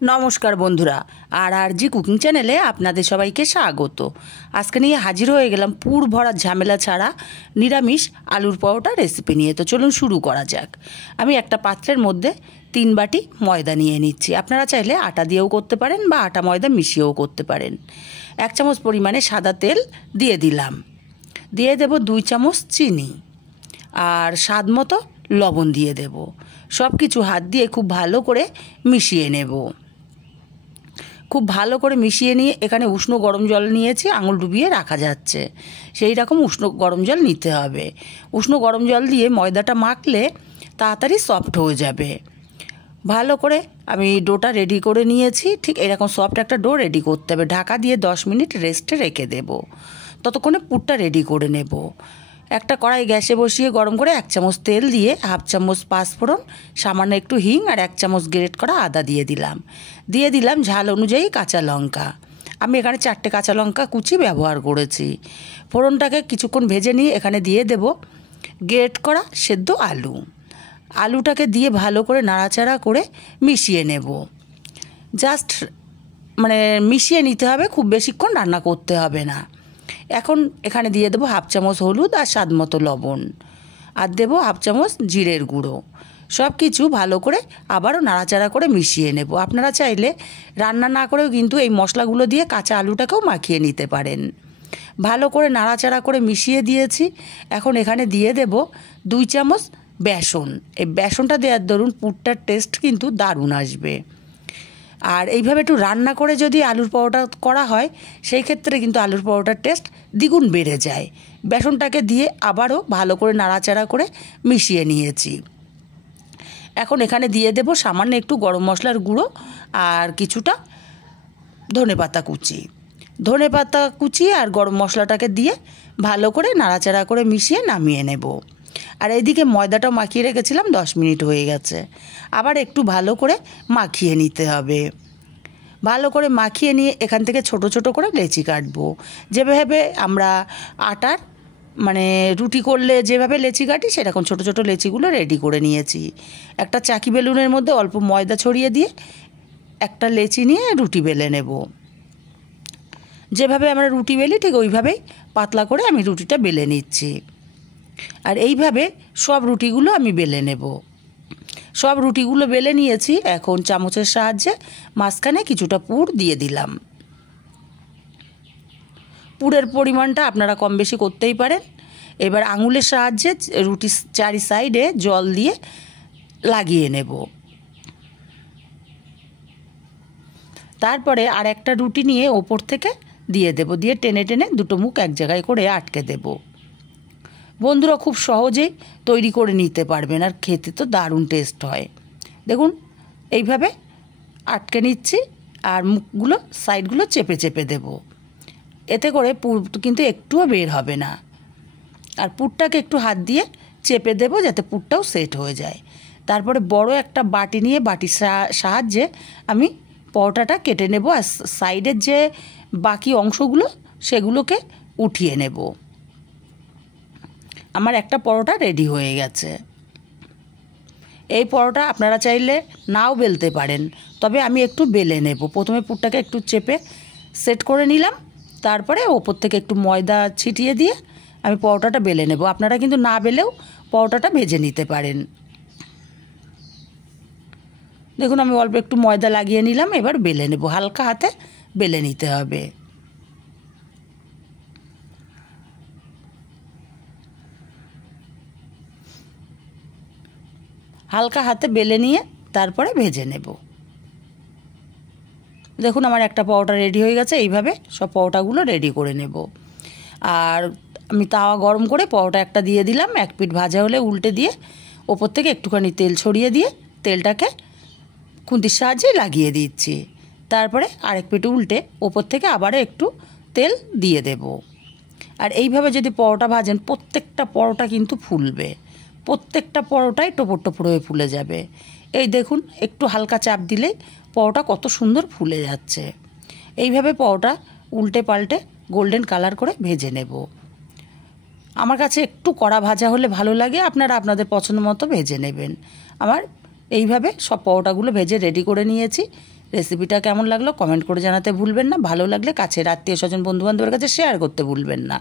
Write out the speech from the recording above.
নমস্কার বন্ধুরা, আর জি কুকিং চ্যানেলে আপনাদের সবাইকে স্বাগত। আজকে নিয়ে হাজির হয়ে গেলাম পুর ভরা ঝামেলা ছাড়া নিরামিষ আলুর পরোটা রেসিপি নিয়ে। তো চলুন শুরু করা যাক। আমি একটা পাত্রের মধ্যে 3 বাটি ময়দা নিয়ে নিচ্ছি। আপনারা চাইলে আটা দিয়েও করতে পারেন বা আটা ময়দা মিশিয়েও করতে পারেন। 1 চামচ পরিমাণে সাদা তেল দিয়ে দিলাম। দিয়ে দেব 2 চামচ চিনি আর স্বাদ মতো লবণ দিয়ে দেব। সব কিছু হাত দিয়ে খুব ভালো করে মিশিয়ে নেব। খুব ভালো করে মিশিয়ে নিয়ে এখানে উষ্ণ গরম জল নিয়েছি, আঙুল ডুবিয়ে রাখা যাচ্ছে, সেই রকম উষ্ণ গরম জল নিতে হবে। উষ্ণ গরম জল দিয়ে ময়দাটা মাখলে তাড়াতাড়ি সফট হয়ে যাবে। ভালো করে আমি ডোটা রেডি করে নিয়েছি। ঠিক এরকম সফট একটা ডো রেডি করতে হবে। ঢাকা দিয়ে 10 মিনিট রেস্টে রেখে দেব। ততক্ষণে পুরটা রেডি করে নেব। একটা কড়াই গ্যাসে বসিয়ে গরম করে 1 চামচ তেল দিয়ে 1/2 চামচ পাঁচফোড়ন, সামান্য একটু হিং আর 1 চামচ গ্রেট করা আদা দিয়ে দিলাম ঝাল অনুযায়ী কাঁচা লঙ্কা। আমি এখানে 4টে কাঁচা লঙ্কা কুচি ব্যবহার করেছি। ফোড়নটাকে কিছুক্ষণ ভেজে নিয়ে এখানে দিয়ে দেব গ্রেট করা সেদ্ধ আলুটাকে দিয়ে ভালো করে নাড়াচাড়া করে মিশিয়ে নেব। জাস্ট মিশিয়ে নিতে হবে, খুব বেশিক্ষণ রান্না করতে হবে না। এখন এখানে দিয়ে দেবো 1/2 চামচ হলুদ আর স্বাদ মতো লবণ, আর দেবো 1/2 চামচ জিরের গুঁড়ো। সব কিছু ভালো করে আবারও নাড়াচাড়া করে মিশিয়ে নেব। আপনারা চাইলে রান্না না করেও কিন্তু এই মশলাগুলো দিয়ে কাঁচা আলুটাকেও মাখিয়ে নিতে পারেন। ভালো করে নাড়াচাড়া করে মিশিয়ে দিয়েছি। এখন এখানে দিয়ে দেব 2 চামচ বেসন। এই বেসনটা দেওয়ার দরুন পুরটার টেস্ট কিন্তু দারুণ আসবে। আর এইভাবে একটু রান্না করে যদি আলুর পরোটা করা হয়, সেই ক্ষেত্রে কিন্তু আলুর পরোটার টেস্ট দ্বিগুণ বেড়ে যায়। বেসনটাকে দিয়ে আবারও ভালো করে নাড়াচাড়া করে মিশিয়ে নিয়েছি। এখন এখানে দিয়ে দেব সামান্য একটু গরম মশলার গুঁড়ো আর কিছুটা ধনেপাতা কুচি আর গরম মশলাটাকে দিয়ে ভালো করে নাড়াচাড়া করে মিশিয়ে নামিয়ে নেব। আর এইদিকে ময়দাটাও মাখিয়ে রেখেছিলাম, 10 মিনিট হয়ে গেছে। আবার একটু ভালো করে মাখিয়ে নিতে হবে। ভালো করে মাখিয়ে নিয়ে এখান থেকে ছোট ছোট করে লেচি কাটবো। যেভাবে আমরা আটার রুটি করলে যেভাবে লেচি কাটি, সেরকম ছোট ছোট লেচিগুলো রেডি করে নিয়েছি। একটা চাকি বেলুনের মধ্যে অল্প ময়দা ছড়িয়ে দিয়ে একটা লেচি নিয়ে রুটি বেলে নেব। যেভাবে আমরা রুটি বেলি ঠিক ওইভাবেই পাতলা করে আমি রুটিটা বেলে নিচ্ছি। আর এইভাবে সব রুটিগুলো আমি বেলে নেব। সব রুটিগুলো বেলে নিয়েছি। এখন চামচের সাহায্যে মাঝখানে কিছুটা পুর দিয়ে দিলাম। পুরের পরিমাণটা আপনারা কম বেশি করতেই পারেন। এবার আঙুলের সাহায্যে রুটির চারি সাইডে জল দিয়ে লাগিয়ে নেব। তারপরে আর একটা রুটি নিয়ে ওপর থেকে দিয়ে দেব। দিয়ে টেনে টেনে দুটো মুখ এক জায়গায় করে আটকে দেব। বন্ধুরা খুব সহজেই তৈরি করে নিতে পারবেন, আর খেতে তো দারুণ টেস্ট হয়। দেখুন এইভাবে আটকে নিচ্ছি আর মুখগুলো সাইডগুলো চেপে চেপে দেব। এতে করে পুর কিন্তু একটুও বের হবে না। আর পুরটাকে একটু হাত দিয়ে চেপে দেব যাতে পুরটাও সেট হয়ে যায়। তারপরে বড় একটা বাটি নিয়ে বাটির সাহায্যে আমি পরোটাটা কেটে নেব। আর সাইডের যে বাকি অংশগুলো সেগুলোকে উঠিয়ে নেব। আমার একটা পরোটা রেডি হয়ে গেছে। এই পরোটা আপনারা চাইলে নাও বেলতে পারেন, তবে আমি একটু বেলে নেব। প্রথমে পুরটাকে একটু চেপে সেট করে নিলাম, তারপরে ওপর থেকে একটু ময়দা ছিটিয়ে দিয়ে আমি পরোটাটা বেলে নেব। আপনারা কিন্তু না বেলেও পরোটাটা ভেজে নিতে পারেন। দেখুন আমি অল্প একটু ময়দা লাগিয়ে নিলাম। এবার বেলে নেব। হালকা হাতে বেলে নিতে হবে। হালকা হাতে বেলে নিয়ে তারপরে ভেজে নেব। দেখুন আমার একটা পরোটা রেডি হয়ে গেছে। এইভাবে সব পরোটাগুলো রেডি করে নেব। আর আমি তাওয়া গরম করে পরোটা একটা দিয়ে দিলাম। এক পিঠ ভাজা হলে উল্টে দিয়ে ওপর থেকে একটুখানি তেল ছড়িয়ে দিয়ে তেলটাকে খুন্তির সাহায্যে লাগিয়ে দিচ্ছি। তারপরে আরেক পিঠ উল্টে ওপর থেকে আবারও একটু তেল দিয়ে দেব। আর এইভাবে যদি পরোটা ভাজেন, প্রত্যেকটা পরোটা কিন্তু ফুলবে। প্রত্যেকটা পরোটাই টোপর টোপর হয়ে ফুলে যাবে। এই দেখুন একটু হালকা চাপ দিলেই পরোটা কত সুন্দর ফুলে যাচ্ছে। এইভাবে পরোটা উল্টে পাল্টে গোল্ডেন কালার করে ভেজে নেব। আমার কাছে একটু কড়া ভাজা হলে ভালো লাগে, আপনারা আপনাদের পছন্দ মতো ভেজে নেবেন। আমার এইভাবে সব পরোটাগুলো ভেজে রেডি করে নিয়েছি। রেসিপিটা কেমন লাগলো কমেন্ট করে জানাতে ভুলবেন না। ভালো লাগলে কাছের আত্মীয় স্বজন বন্ধুবান্ধবের কাছে শেয়ার করতে ভুলবেন না।